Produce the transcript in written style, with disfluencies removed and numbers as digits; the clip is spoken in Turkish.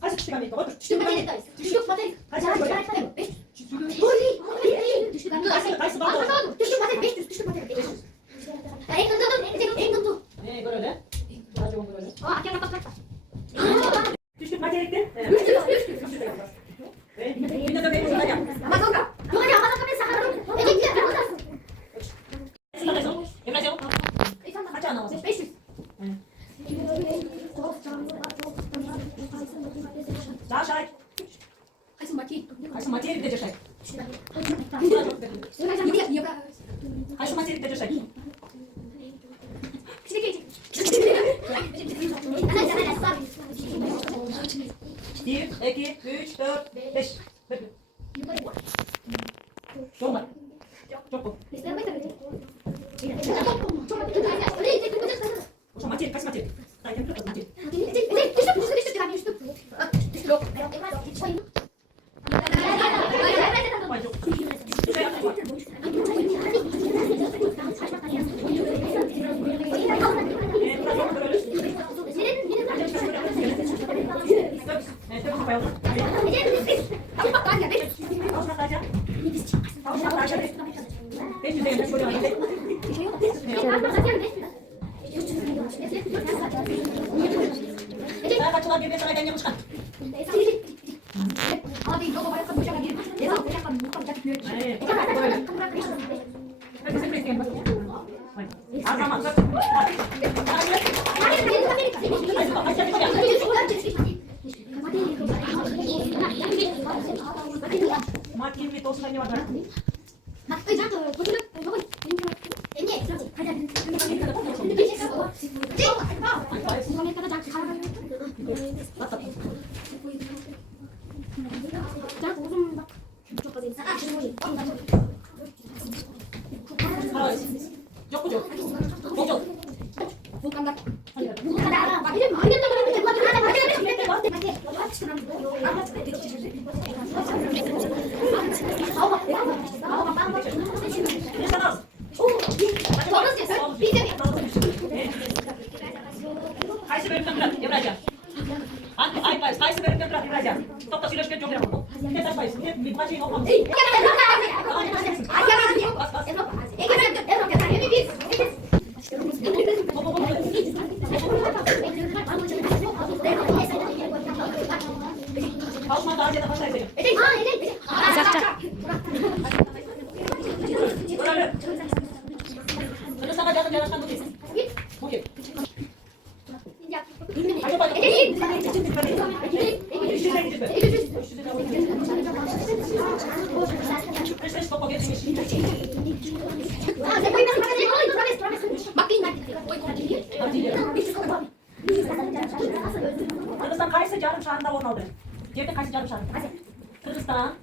Kaç düştük Amerika? Otur. Düştük materyal. Düştük materyal. Kaç Kaç böyle? materyal? 500. Düştük Kaçsın daha doğru. Düştük materyal. 500. Düştük materyal. 500. En kındı. En kındı. Böyle. Acaba böyle. Aa, gel bak. Düştük materyalde. Düştük. Bir de böyle şurada yap. Mazonga. Dolayı Amazonga ben Sahara. Ece Emre'cim. Kaç anlamazsın? 500. Daha şahit. Kaçın bakayım. Kaçsın materyal gidecek şey. Kaçsın materyal gidecek şey. Bir, iki, üç, dört, beş. Olmadı. Çok bu. O zaman materyal, kaç materyal? Sayın kırk materyal. Vay yok. Şey yapma. Makin toz kaynıyor var. Yok bu yok. Yok. Kayısı bölümden bırak Emre'ciğim. Ay kayısı bölümden bırak Emre'ciğim. Topta sürüş çok yapalım. Ne taş kayısı? Ne bir maçı yok mu? Kalkma daha önce de başlayacağım. Böyle. Bunu sana canım yanaştan bu kesin. Bu kesin. Hadi bakalım. Kırgızistan kayısı canım şahında onu aldı. Geride kayısı canım şahında. Kırgızistan.